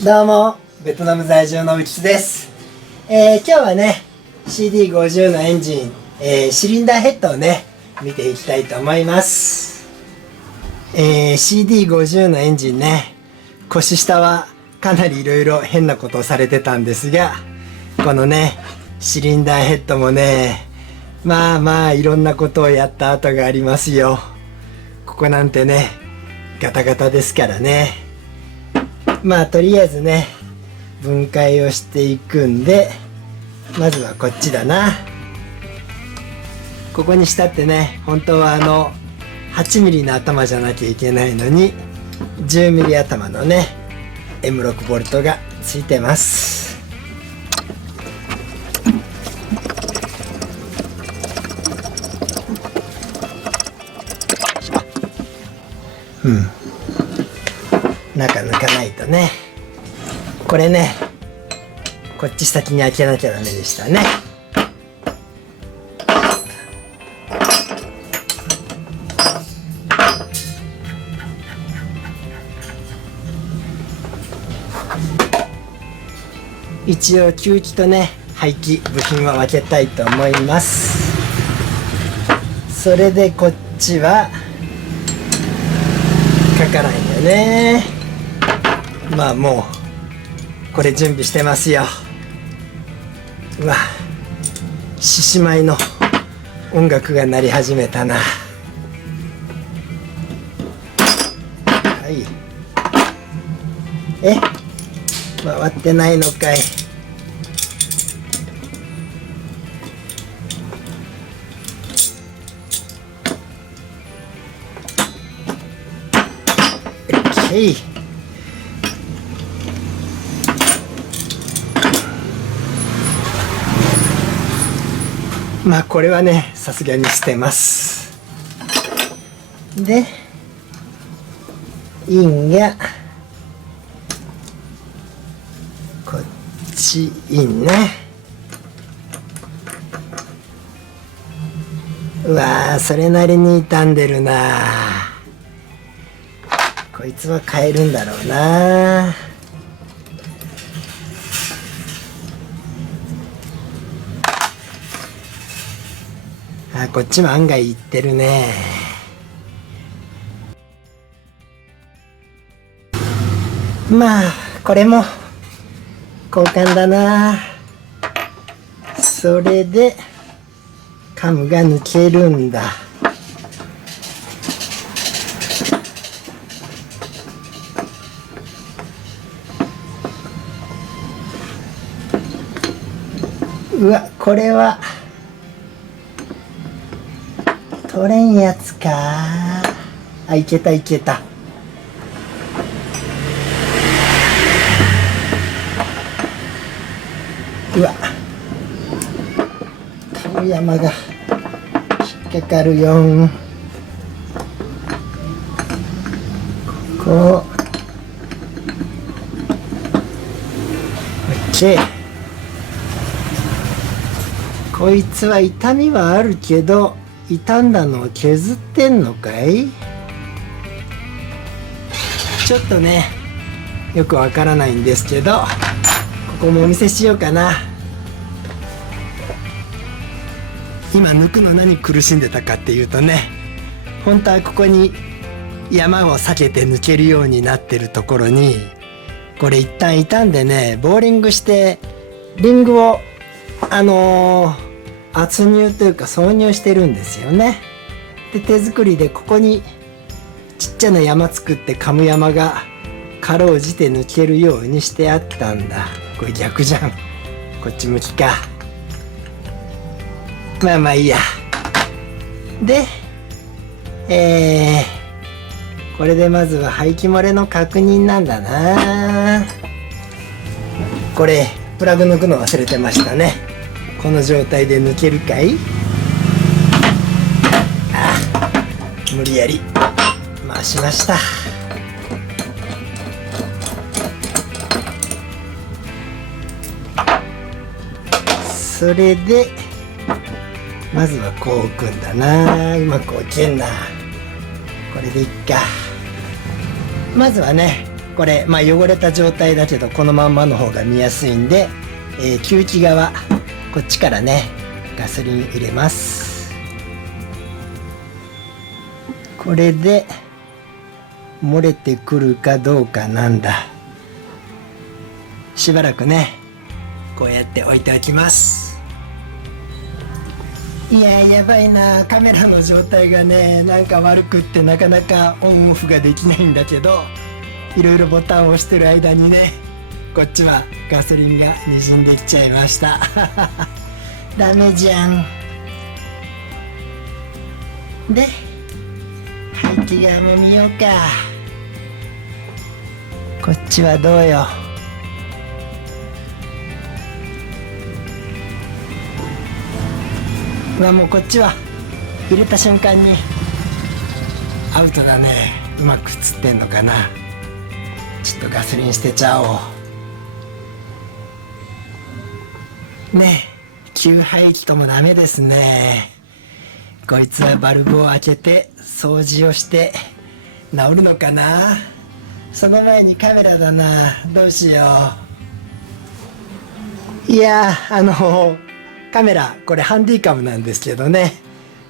どうも、ベトナム在住の浮津です。今日はね、CD50 のエンジン、シリンダーヘッドをね、見ていきたいと思います。CD50 のエンジンね、腰下はかなりいろいろ変なことをされてたんですが、このね、シリンダーヘッドもね、まあいろんなことをやった跡がありますよ。ここなんてね、ガタガタですからね。まあとりあえずね、分解をしていくんで、まずはこっちだな。ここにしたってね、本当は8ミリの頭じゃなきゃいけないのに、10ミリ頭のね M6 ボルトがついてます。中抜かないとね。これね、こっち先に開けなきゃダメでしたね。一応吸気とね、排気部品は分けたいと思います。それでこっちはかからないんだよね。まあもうこれ準備してますよ。うわ、獅子舞の音楽が鳴り始めたな。はい。回ってないのかい。まあこれはね、さすがに捨てます。で、インがこっちインね。うわー、それなりに傷んでるな。こいつは変えるんだろうな。こっちも案外いってるね。まあこれも交換だな。それでカムが抜けるんだ。うわ、これは取れんやつか。あ、いけたいけた。うわ、タム山が引っかかるよん。ここ OK。 こいつは痛みはあるけど、傷んだのを削ってんのかい？ちょっとね、よくわからないんですけど、ここもお見せしようかな。今抜くの何苦しんでたかっていうとね、本当はここに山を避けて抜けるようになってるところに、これ一旦傷んでね、ボーリングしてリングを圧入というか挿入してるんですよね。で、手作りでここにちっちゃな山作って、カム山がかろうじて抜けるようにしてあったんだ。これ逆じゃん。こっち向きか。まあいいや。で、これでまずは排気漏れの確認なんだな。これプラグ抜くの忘れてましたね。この状態で抜けるかい？あ、無理やり回しました。それでまずはこう置くんだな。うまく置けんな。これでいっか。まずはね、これまあ汚れた状態だけどこのまんまの方が見やすいんで、吸気側こっちからねガソリン入れます。これで漏れてくるかどうかなんだ。しばらくねこうやって置いておきます。いややばいな、カメラの状態がねなんか悪くってなかなかオンオフができないんだけど、いろいろボタンを押してる間にねこっちはガソリンが滲んできちゃいましたダメじゃん。で排気側も見ようか。こっちはどうよ。もうこっちは入れた瞬間にアウトだね。うまく映ってんのかな。ちょっとガソリン捨てちゃおうね。給排気ともダメですね。こいつはバルブを開けて掃除をして治るのかな。その前にカメラだな。どうしよう。いやカメラこれハンディカムなんですけどね、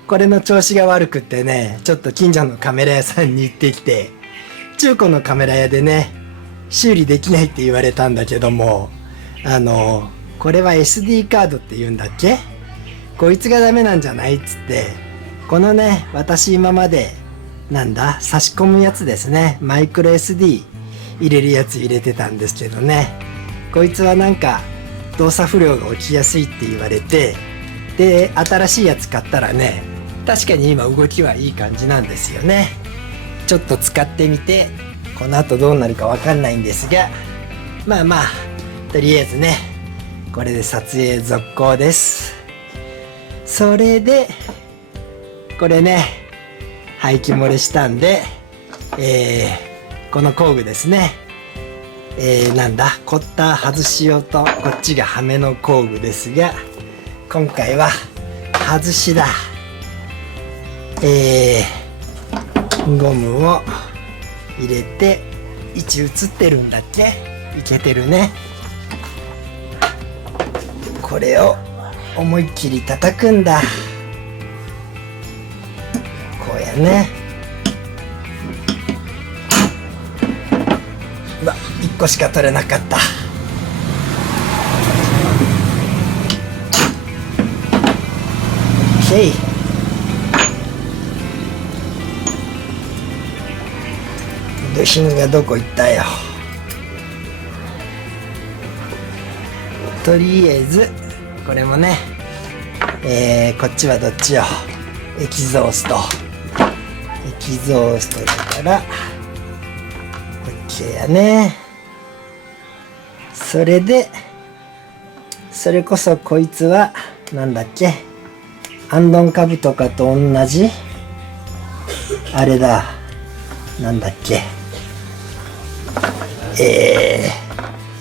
これの調子が悪くってね、ちょっと近所のカメラ屋さんに行ってきて、中古のカメラ屋でね修理できないって言われたんだけども、これは SD カードって言うんだっけ、こいつがダメなんじゃないっつって、このね私今までなんだ差し込むやつですね、マイクロ SD 入れるやつ入れてたんですけどね、こいつはなんか動作不良が起きやすいって言われて、で新しいやつ買ったらね確かに今動きはいい感じなんですよね。ちょっと使ってみてこの後どうなるかわかんないんですが、まあとりあえずねこれで撮影続行です。それでこれね排気漏れしたんで、この工具ですね、なんだコッター外し用とこっちがはめの工具ですが、今回は外しだ。ゴムを入れて、位置映ってるんだっけ、いけてるね。これを思いっきり叩くんだ。こうやね。1個しか取れなかった。OK。部品がどこ行ったよ。とりあえずこれもね、こっちはどっちよ。エキゾーストだから OK やね。それでそれこそこいつはなんだっけ、アンドン株とかと同じあれだ、なんだっけ、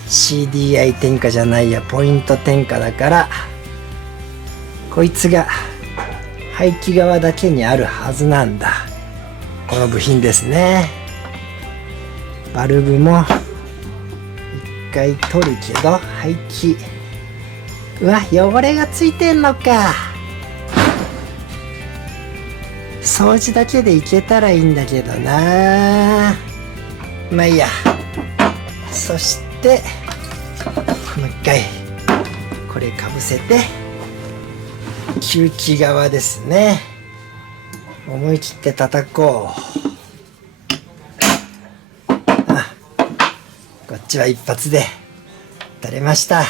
CDI 転嫁じゃないや、ポイント転嫁だから、こいつが排気側だけにあるはずなんだ。この部品ですね。バルブも一回取るけど、排気、汚れがついてんのか。掃除だけでいけたらいいんだけどな。まあいいや。そしてもう一回これかぶせて、吸気側ですね、思い切って叩こう。こっちは一発で取れました。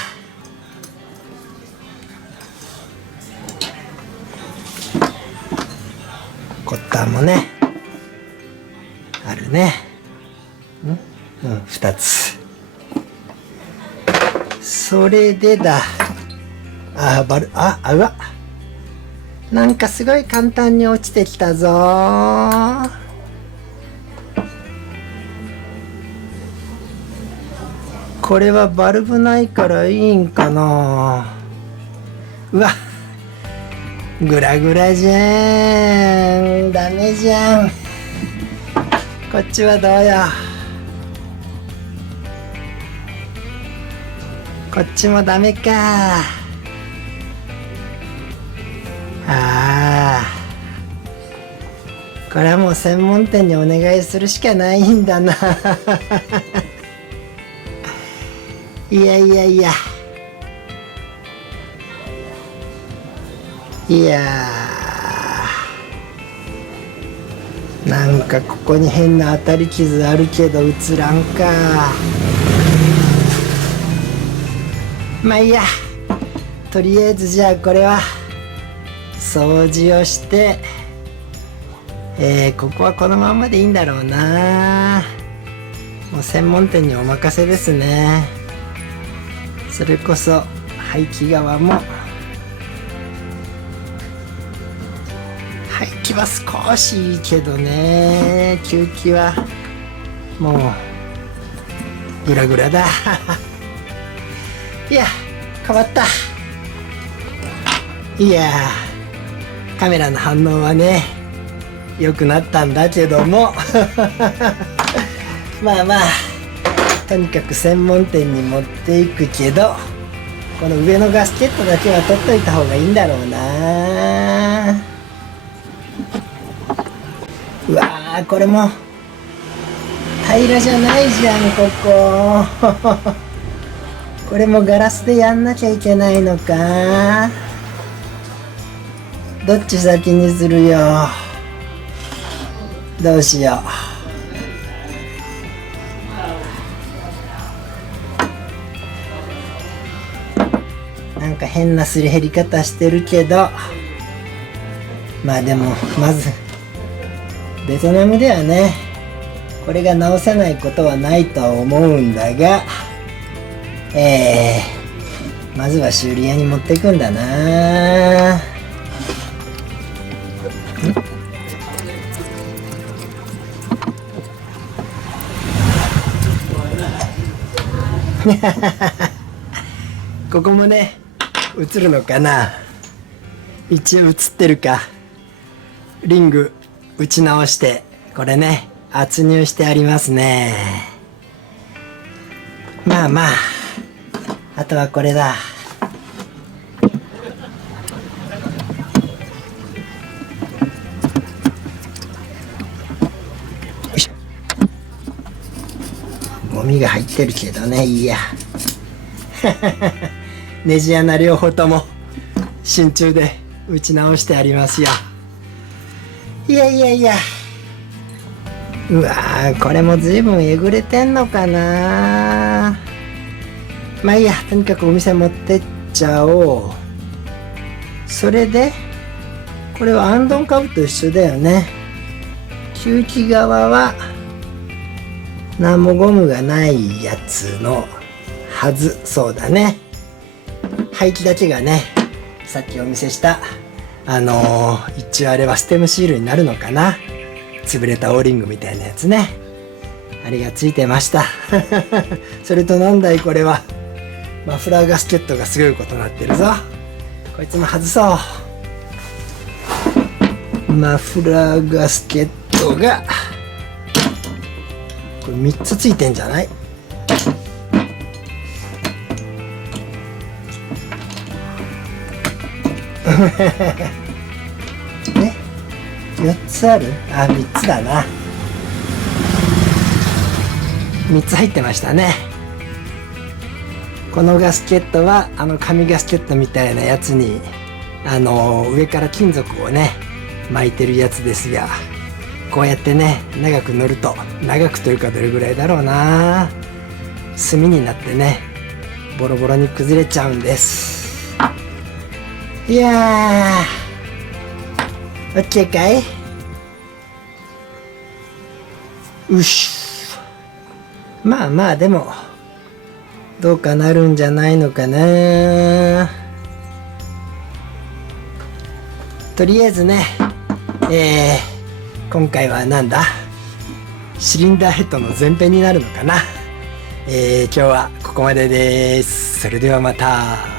コッターもねあるね。2つ。それでだ、うわ、なんかすごい簡単に落ちてきたぞー。これはバルブないからいいんかな。うわ、グラグラじゃん、ダメじゃん。こっちはどうや。こっちもダメか。これはもう専門店にお願いするしかないんだな。いやいやいや。いやー、なんかここに変な当たり傷あるけど映らんか。まあいいや、とりあえずじゃあこれは掃除をして、ここはこのまんまでいいんだろうな。もう専門店にお任せですね。それこそ排気側も、排気は少しいいけどね、吸気はもうグラグラだ。いや、変わった。いや、カメラの反応はね良くなったんだけどもまあまあ、とにかく専門店に持っていくけど、この上のガスケットだけは取っといた方がいいんだろうな。うわー、これも平らじゃないじゃん、ここ。これもガラスでやんなきゃいけないのか。どっち先にするよ。どうしよう。なんか変なすり減り方してるけど、まあでもまずベトナムではね、これが直せないことはないとは思うんだが、まずは修理屋に持っていくんだな。ここもね映るのかな。一応映ってるか。リング打ち直して、これね圧入してありますね。まあまあ、あとはこれだ。ゴミが入ってるけどね、いいや。ネジ穴両方とも真鍮で打ち直してありますよ。いやいやいや、うわー、これも随分えぐれてんのかな。まあいいや、とにかくお店持ってっちゃおう。それでこれはアンドン株と一緒だよね。吸気側は何もゴムがないやつのはず。そうだね。排気だけがね、さっきお見せした一応あれはステムシールになるのかな。潰れたオーリングみたいなやつね、あれがついてました。それとなんだいこれは、マフラーガスケットがすごいことになってるぞ。こいつも外そう。マフラーガスケットがこれ3つついてんじゃない？ね、4つある？あ、3つだな。3つ入ってましたね。このガスケットは紙ガスケットみたいなやつに上から金属をね巻いてるやつですが、こうやってね長く乗ると、長くというかどれぐらいだろうな、炭になってねボロボロに崩れちゃうんです。いやー、オッケーかい？うし。まあまあ、でもどうかなるんじゃないのかな。とりあえずね、今回はなんだ、シリンダーヘッドの前編になるのかな。今日はここまでです。それではまた。